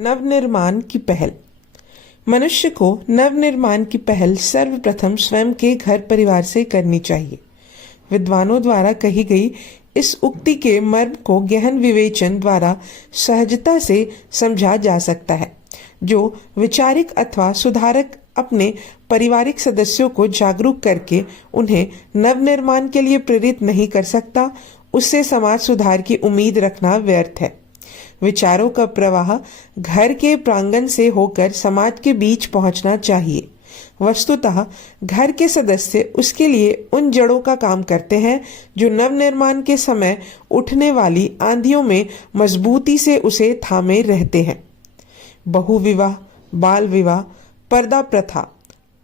नवनिर्माण की पहल। मनुष्य को नवनिर्माण की पहल सर्वप्रथम स्वयं के घर परिवार से करनी चाहिए। विद्वानों द्वारा कही गई इस उक्ति के मर्म को गहन विवेचन द्वारा सहजता से समझा जा सकता है। जो विचारिक अथवा सुधारक अपने पारिवारिक सदस्यों को जागरूक करके उन्हें नवनिर्माण के लिए प्रेरित नहीं कर सकता, उससे समाज सुधार की उम्मीद रखना व्यर्थ है। विचारों का प्रवाह घर के प्रांगण से होकर समाज के बीच पहुंचना चाहिए। वस्तुतः घर के सदस्य उसके लिए उन जड़ों का काम करते हैं जो नवनिर्माण के समय उठने वाली आंधियों में मजबूती से उसे थामे रहते हैं। बहुविवाह, बाल विवाह, पर्दा प्रथा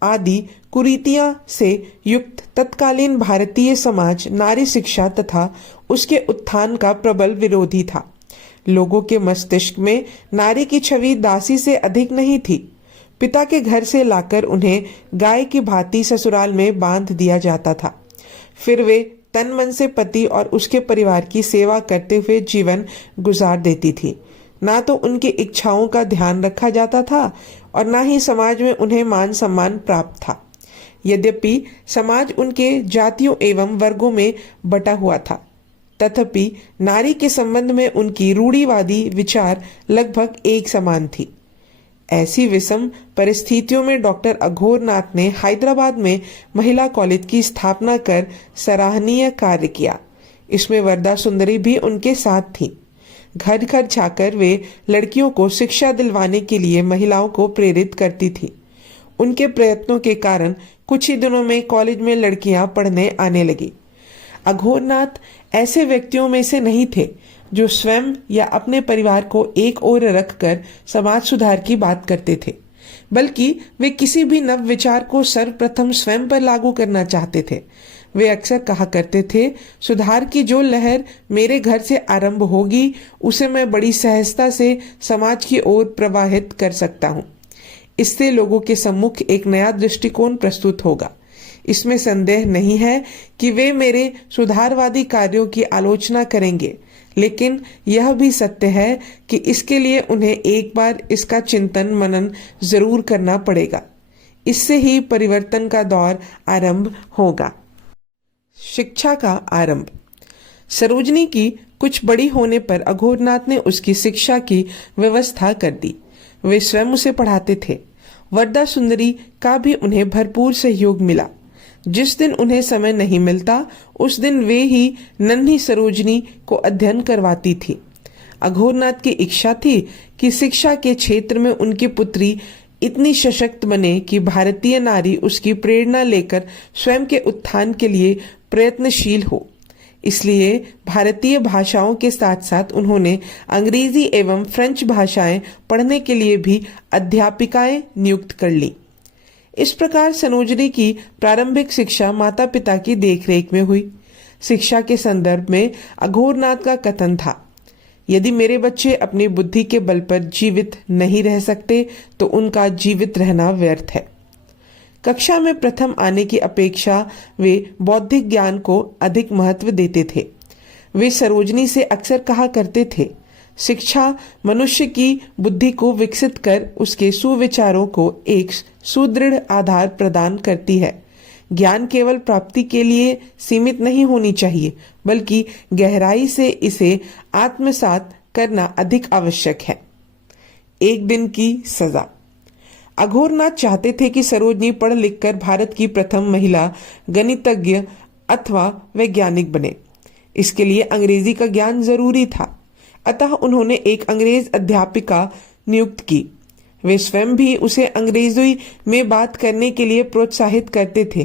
आदि कुरीतियां से युक्त तत्कालीन भारतीय समाज नारी शिक्षा तथा उसके उत्थान का प्रबल विरोधी था। लोगों के मस्तिष्क में नारी की छवि दासी से अधिक नहीं थी। पिता के घर से लाकर उन्हें गाय की भांति ससुराल में बांध दिया जाता था। फिर वे तन मन से पति और उसके परिवार की सेवा करते हुए जीवन गुजार देती थी। ना तो उनकी इच्छाओं का ध्यान रखा जाता था और ना ही समाज में उन्हें मान सम्मान प्राप्त था। यद्यपि समाज उनके जातियों एवं वर्गों में बटा हुआ था, तथापि नारी के संबंध में उनकी रूढ़िवादी विचार लगभग एक समान थी। ऐसी विषम परिस्थितियों में डॉक्टर अघोरनाथ ने हैदराबाद में महिला कॉलेज की स्थापना कर सराहनीय कार्य किया। इसमें वरदा सुंदरी भी उनके साथ थी। घर घर जाकर वे लड़कियों को शिक्षा दिलवाने के लिए महिलाओं को प्रेरित करती थी। उनके प्रयत्नों के कारण कुछ ही दिनों में कॉलेज में लड़कियां पढ़ने आने लगी। अघोरनाथ ऐसे व्यक्तियों में से नहीं थे जो स्वयं या अपने परिवार को एक ओर रखकर समाज सुधार की बात करते थे, बल्कि वे किसी भी नव विचार को सर्वप्रथम स्वयं पर लागू करना चाहते थे। वे अक्सर कहा करते थे, सुधार की जो लहर मेरे घर से आरंभ होगी उसे मैं बड़ी सहजता से समाज की ओर प्रवाहित कर सकता हूँ। इससे लोगों के सम्मुख एक नया दृष्टिकोण प्रस्तुत होगा। इसमें संदेह नहीं है कि वे मेरे सुधारवादी कार्यों की आलोचना करेंगे, लेकिन यह भी सत्य है कि इसके लिए उन्हें एक बार इसका चिंतन मनन जरूर करना पड़ेगा। इससे ही परिवर्तन का दौर आरंभ होगा। शिक्षा का आरंभ। सरोजनी की कुछ बड़ी होने पर अघोरनाथ ने उसकी शिक्षा की व्यवस्था कर दी। वे स्वयं उसे पढ़ाते थे। वरदा सुंदरी का भी उन्हें भरपूर सहयोग मिला। जिस दिन उन्हें समय नहीं मिलता उस दिन वे ही नन्ही सरोजनी को अध्ययन करवाती थी। अघोरनाथ की इच्छा थी कि शिक्षा के क्षेत्र में उनकी पुत्री इतनी सशक्त बने कि भारतीय नारी उसकी प्रेरणा लेकर स्वयं के उत्थान के लिए प्रयत्नशील हो। इसलिए भारतीय भाषाओं के साथ साथ उन्होंने अंग्रेजी एवं फ्रेंच भाषाएं पढ़ने के लिए भी अध्यापिकाएं नियुक्त कर ली। इस प्रकार सरोजनी की प्रारंभिक शिक्षा माता पिता की देखरेख में हुई। शिक्षा के संदर्भ में अघोरनाथ का कथन था, यदि मेरे बच्चे अपनी बुद्धि के बल पर जीवित नहीं रह सकते तो उनका जीवित रहना व्यर्थ है। कक्षा में प्रथम आने की अपेक्षा वे बौद्धिक ज्ञान को अधिक महत्व देते थे। वे सरोजनी से अक्सर कहा करते थे, शिक्षा मनुष्य की बुद्धि को विकसित कर उसके सुविचारों को एक सुदृढ़ आधार प्रदान करती है। ज्ञान केवल प्राप्ति के लिए सीमित नहीं होनी चाहिए, बल्कि गहराई से इसे आत्मसात करना अधिक आवश्यक है। एक दिन की सजा। अघोरनाथ चाहते थे कि सरोजनी पढ़ लिखकर भारत की प्रथम महिला गणितज्ञ अथवा वैज्ञानिक बने। इसके लिए अंग्रेजी का ज्ञान जरूरी था। अतः उन्होंने एक अंग्रेज अध्यापिका नियुक्त की। वे स्वयं भी उसे अंग्रेजी में बात करने के लिए प्रोत्साहित करते थे,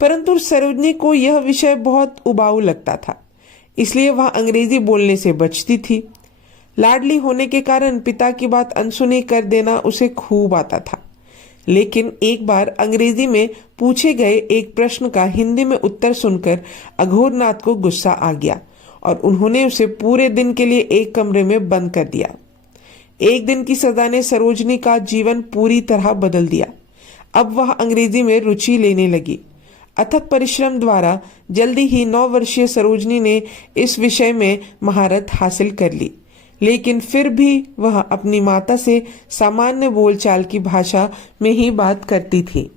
परंतु सरोजनी को यह विषय बहुत उबाऊ लगता था, इसलिए वह अंग्रेजी बोलने से बचती थी। लाडली होने के कारण पिता की बात अनसुनी कर देना उसे खूब आता था। लेकिन एक बार अंग्रेजी में पूछे गए एक प्रश्न का हिंदी में उत्तर सुनकर अघोरनाथ को गुस्सा आ गया और उन्होंने उसे पूरे दिन के लिए एक कमरे में बंद कर दिया। एक दिन की सजा ने सरोजनी का जीवन पूरी तरह बदल दिया। अब वह अंग्रेजी में रुचि लेने लगी। अथक परिश्रम द्वारा जल्दी ही 9 वर्षीय सरोजनी ने इस विषय में महारत हासिल कर ली। लेकिन फिर भी वह अपनी माता से सामान्य बोलचाल की भाषा में ही बात करती थी।